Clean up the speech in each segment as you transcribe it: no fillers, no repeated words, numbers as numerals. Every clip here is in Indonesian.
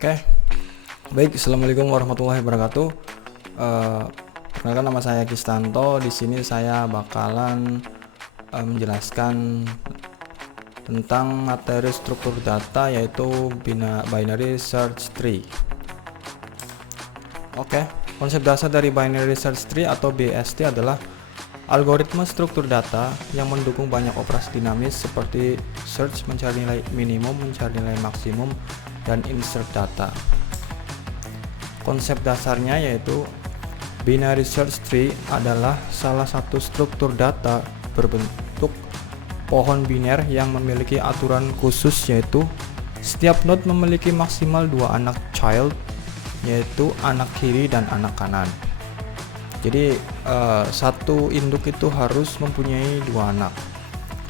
Oke, baik. Assalamualaikum warahmatullahi wabarakatuh. Perkenalkan, nama saya Kistanto. Di sini saya bakalan menjelaskan tentang materi struktur data, yaitu binary search tree. Oke, konsep dasar dari binary search tree atau BST adalah algoritma struktur data yang mendukung banyak operasi dinamis seperti search, mencari nilai minimum, mencari nilai maksimum, dan insert data. Konsep dasarnya yaitu binary search tree adalah salah satu struktur data berbentuk pohon biner yang memiliki aturan khusus, yaitu setiap node memiliki maksimal 2 anak child, yaitu anak kiri dan anak kanan. Jadi satu induk itu harus mempunyai 2 anak.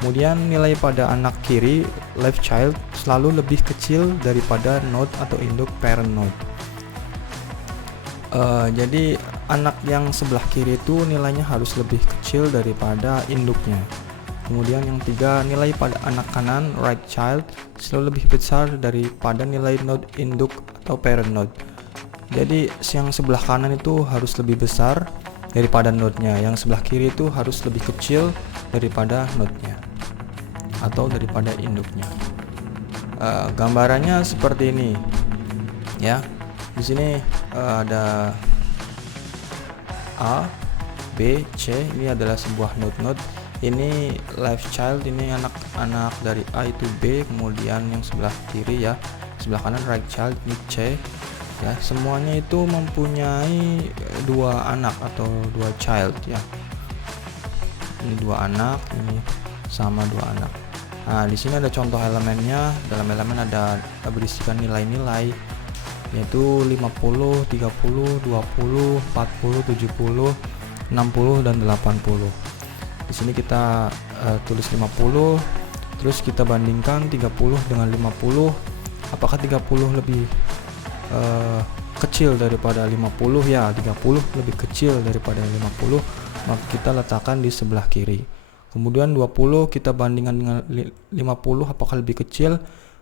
Kemudian nilai pada anak kiri left child selalu lebih kecil daripada node atau induk parent node. Jadi anak yang sebelah kiri itu nilainya harus lebih kecil daripada induknya. Kemudian yang ketiga, nilai pada anak kanan right child selalu lebih besar daripada nilai node induk atau parent node. Jadi yang sebelah kanan itu harus lebih besar daripada node-nya, yang sebelah kiri itu harus lebih kecil daripada node-nya atau daripada induknya. Gambarannya seperti ini ya. Di sini ada A, B, C. Ini adalah sebuah node. Ini left child, ini anak-anak dari A itu B. Kemudian yang sebelah kiri ya, sebelah kanan right child, ini C ya. Semuanya itu mempunyai 2 anak atau 2 child ya. Ini 2 anak, ini sama 2 anak. Nah, di sini ada contoh elemennya. Dalam elemen ada berisikan nilai-nilai, yaitu 50, 30, 20, 40, 70, 60 dan 80. Di sini kita tulis 50, terus kita bandingkan 30 dengan 50. Apakah 30 lebih kecil daripada 50? Ya, 30 lebih kecil daripada 50, maka kita letakkan di sebelah kiri. Kemudian 20 kita bandingkan dengan 50, apakah lebih kecil?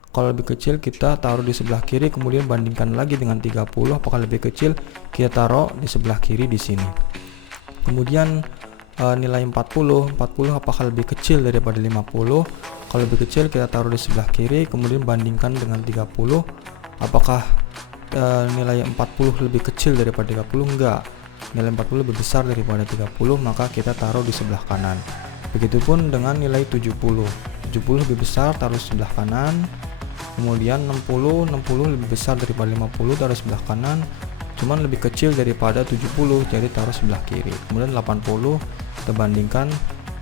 Kalau lebih kecil kita taruh di sebelah kiri, kemudian bandingkan lagi dengan 30, apakah lebih kecil? Kita taruh di sebelah kiri di sini. Kemudian nilai 40 apakah lebih kecil daripada 50? Kalau lebih kecil kita taruh di sebelah kiri, kemudian bandingkan dengan 30, apakah nilai 40 lebih kecil daripada 30? Enggak, nilai 40 lebih besar daripada 30, maka kita taruh di sebelah kanan. Begitupun dengan nilai 70 lebih besar, taruh sebelah kanan. Kemudian 60 lebih besar daripada 50, taruh sebelah kanan, cuman lebih kecil daripada 70, jadi taruh sebelah kiri. Kemudian 80 kita bandingkan,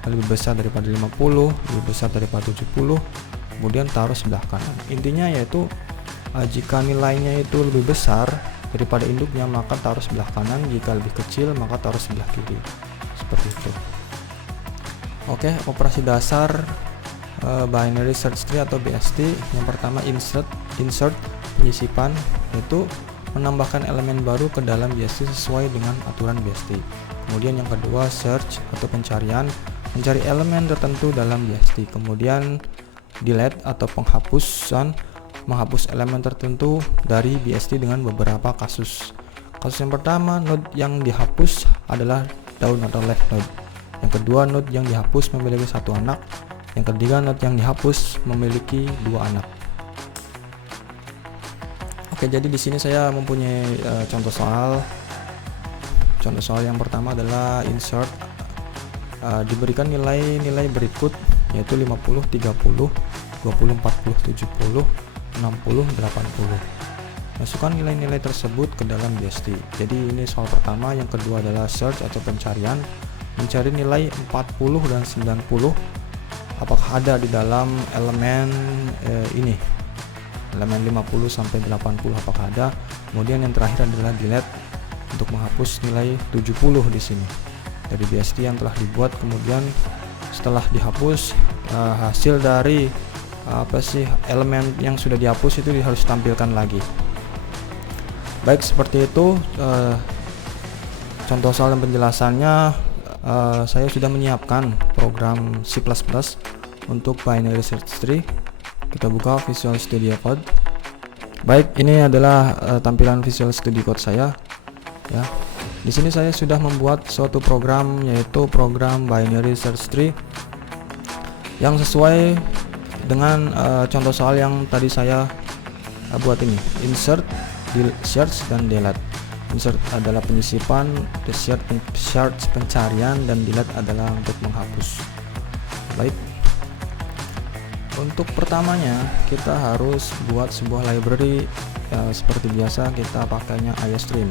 lebih besar daripada 50, lebih besar daripada 70, kemudian taruh sebelah kanan. Intinya yaitu jika nilainya itu lebih besar daripada induknya, maka taruh sebelah kanan. Jika lebih kecil, maka taruh sebelah kiri. Seperti itu. Oke, operasi dasar binary search tree atau BST. Yang pertama insert penyisipan, yaitu menambahkan elemen baru ke dalam BST sesuai dengan aturan BST. Kemudian yang kedua search atau pencarian, mencari elemen tertentu dalam BST. Kemudian delete atau penghapusan, menghapus elemen tertentu dari BST dengan beberapa kasus. Kasus yang pertama, node yang dihapus adalah down atau left node. Yang kedua, node yang dihapus memiliki 1 anak. Yang ketiga, node yang dihapus memiliki 2 anak. Oke, jadi di sini saya mempunyai contoh soal. Contoh soal yang pertama adalah insert. Diberikan nilai-nilai berikut, yaitu 50, 30, 20, 40, 70, 60, 80. Masukkan nilai-nilai tersebut ke dalam BST. Jadi ini soal pertama. Yang kedua adalah search atau pencarian, mencari nilai 40 dan 90, apakah ada di dalam elemen ini, elemen 50 sampai 80, apakah ada. Kemudian yang terakhir adalah delete untuk menghapus nilai 70 di sini dari BST yang telah dibuat. Kemudian setelah dihapus, hasil dari elemen yang sudah dihapus itu harus ditampilkan lagi. Baik, seperti itu contoh soal dan penjelasannya. Saya sudah menyiapkan program C++ untuk binary search tree. Kita buka Visual Studio Code. Baik, ini adalah tampilan Visual Studio Code saya ya. Di sini saya sudah membuat suatu program, yaitu program binary search tree yang sesuai dengan contoh soal yang tadi saya buat ini. Insert, search, dan delete. Insert adalah penyisipan, search pencarian, dan delete adalah untuk menghapus. Baik, untuk pertamanya kita harus buat sebuah library. Seperti biasa kita pakainya iostream,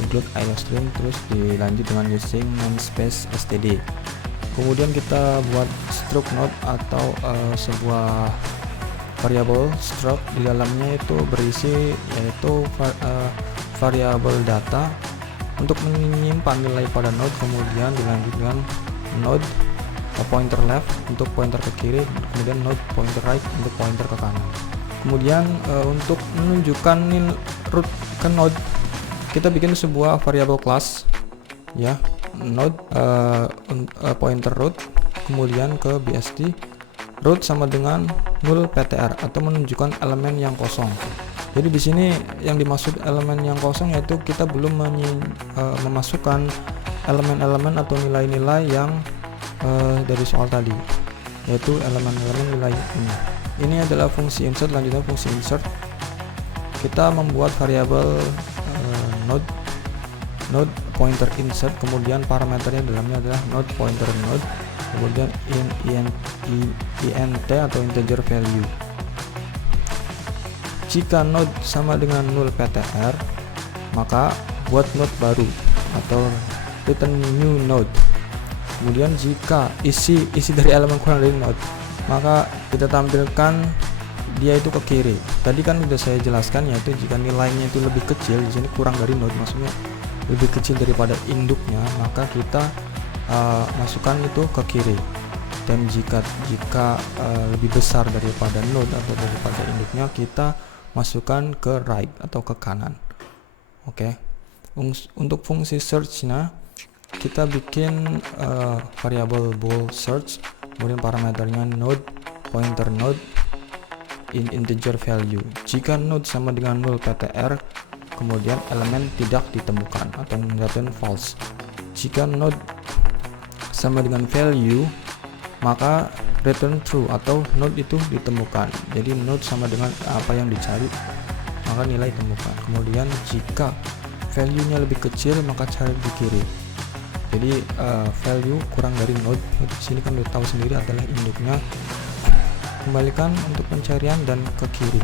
include iostream, terus dilanjut dengan using namespace std. Kemudian kita buat struct node atau sebuah variable struct, di dalamnya itu berisi yaitu variabel data untuk menyimpan nilai pada node, kemudian dilanjutkan node pointer left untuk pointer ke kiri, kemudian node pointer right untuk pointer ke kanan. Kemudian untuk menunjukkan root ke node, kita bikin sebuah variabel class ya, node pointer root, kemudian ke bst root sama dengan null ptr atau menunjukkan elemen yang kosong. Jadi di sini yang dimaksud elemen yang kosong yaitu kita belum memasukkan elemen-elemen atau nilai-nilai yang dari soal tadi, yaitu elemen-elemen nilai ini. Ini adalah fungsi insert. Lanjutnya fungsi insert, kita membuat variabel node pointer insert, kemudian parameternya dalamnya adalah node pointer node, kemudian int atau integer value. Jika node sama dengan null ptr, maka buat node baru atau return new node. Kemudian jika isi dari elemen kurang dari node, maka kita tampilkan dia itu ke kiri. Tadi kan udah saya jelaskan, yaitu jika nilainya itu lebih kecil, di sini kurang dari node, maksudnya lebih kecil daripada induknya, maka kita masukkan itu ke kiri. Dan jika lebih besar daripada node atau daripada induknya, kita masukkan ke right atau ke kanan. Oke. Untuk fungsi search-nya kita bikin variabel bool search, kemudian parameternya node pointer node in integer value. Jika node sama dengan null ptr, kemudian elemen tidak ditemukan atau menjadikan false. Jika node sama dengan value, maka return true atau node itu ditemukan. Jadi node sama dengan apa yang dicari, maka nilai ditemukan. Kemudian jika value-nya lebih kecil, maka cari di kiri. Jadi value kurang dari node, di sini kan udah tahu sendiri adalah induknya, kembalikan untuk pencarian dan ke kiri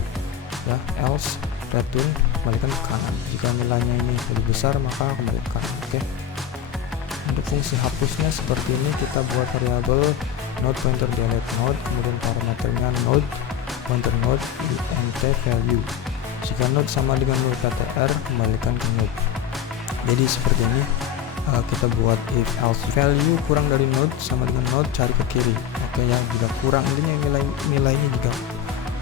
ya. Else return, kembalikan ke kanan. Jika nilainya ini lebih besar, maka kembali ke kanan. Oke. Untuk fungsi hapusnya seperti ini, kita buat variabel node pointer delete node, kemudian parameternya node pointer node int value. Jika node sama dengan null ptr, kembalikan ke node. Jadi seperti ini kita buat if else value kurang dari node sama dengan node, cari ke kiri. Oke ya, jika kurang, intinya nilainya jika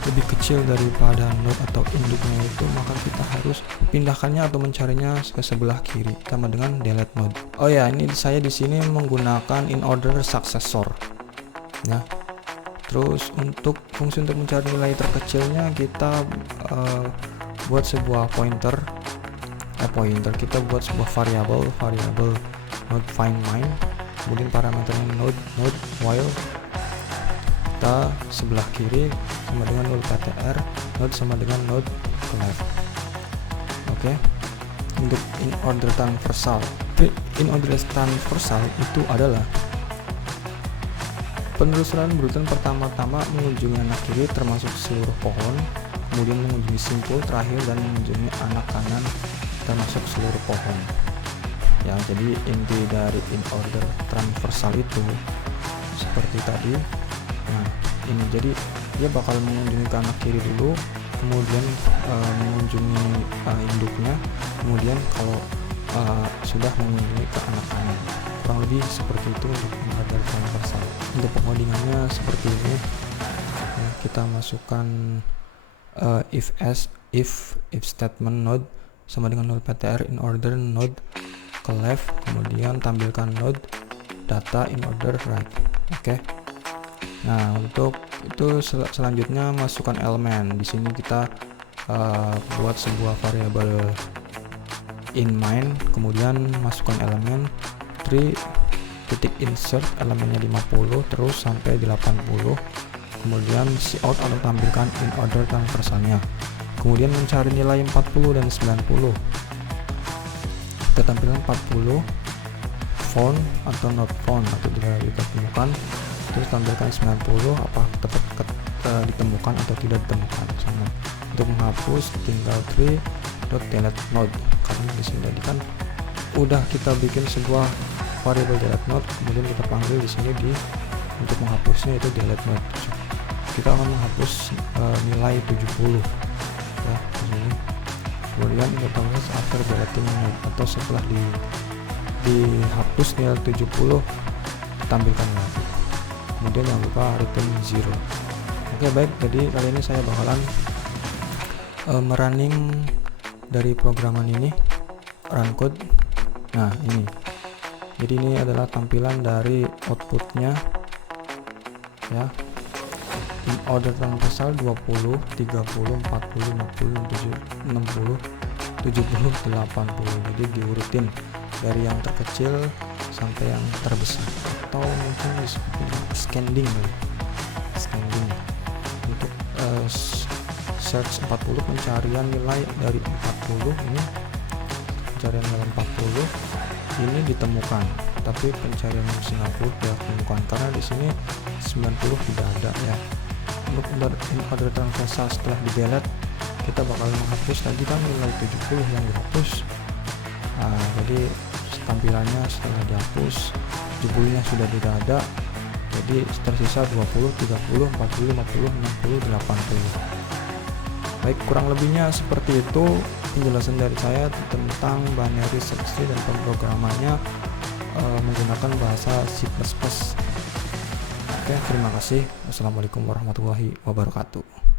lebih kecil daripada node atau induknya itu, maka kita harus pindahkannya atau mencarinya ke sebelah kiri sama dengan delete node. Oh ya, ini saya di sini menggunakan in order successor ya. Terus untuk fungsi untuk mencari nilai terkecilnya, kita buat sebuah pointer, kita buat sebuah variabel node find mine, kemudian parameternya node while kita sebelah kiri sama dengan null ptr, node sama dengan node ke left. Oke. Untuk in order transversal itu adalah penelusuran berurutan pertama-tama mengunjungi anak kiri termasuk seluruh pohon, kemudian mengunjungi simpul terakhir, dan mengunjungi anak kanan termasuk seluruh pohon ya. Jadi inti dari in order transversal itu seperti tadi. Nah ini, jadi dia bakal mengunjungi ke anak kiri dulu, kemudian mengunjungi induknya, kemudian kalau sudah mengunjungi ke anak kanan. Kurang lebih seperti itu untuk in order transversal. Untuk pengodingannya seperti ini ya, kita masukkan if statement node sama dengan null ptr in order node ke left, kemudian tampilkan node data in order right. Oke. Nah untuk itu selanjutnya masukkan elemen. Di sini kita buat sebuah variabel in main, kemudian masukkan elemen tree titik insert elemennya 50 terus sampai di 80, kemudian cout atau tampilkan in order transversalnya, kemudian mencari nilai 40 dan 90. Kita tampilkan 40 found atau not found atau tidak ditemukan, terus tampilkan 90 apa tetap ditemukan atau tidak ditemukan. Sama untuk menghapus tinggal tree.delete node, karena di sini tadi kan udah kita bikin sebuah variable delete node, kemudian kita panggil di sini untuk menghapusnya itu delete node. Kita akan menghapus nilai 70 ya di sini. Kemudian kita tulis after deleting node atau setelah dihapus nilai 70 tampilkan lagi. Kemudian jangan lupa return 0. Oke baik, jadi kali ini saya bakalan merunning dari programan ini, run code. Nah ini, jadi ini adalah tampilan dari outputnya ya, in order transversal 20, 30, 40, 50, 60, 70, 80. Jadi diurutin dari yang terkecil sampai yang terbesar, atau mungkin scanning untuk search 40, pencarian nilai dari 40 ini, pencarian nilai 40 ini ditemukan, tapi pencarian 90 tidak ditemukan karena di sini 90 tidak ada ya. Untuk in order transversal setelah di delete kita bakal menghapus tadi kan nilai 70 yang dihapus. Nah, jadi tampilannya setelah dihapus 70 nya sudah tidak ada, jadi tersisa 20, 30, 40, 50, 60, 80. Baik, kurang lebihnya seperti itu penjelasan dari saya tentang binary search tree dan pemrogramannya menggunakan bahasa C++. Oke, terima kasih. Wassalamualaikum warahmatullahi wabarakatuh.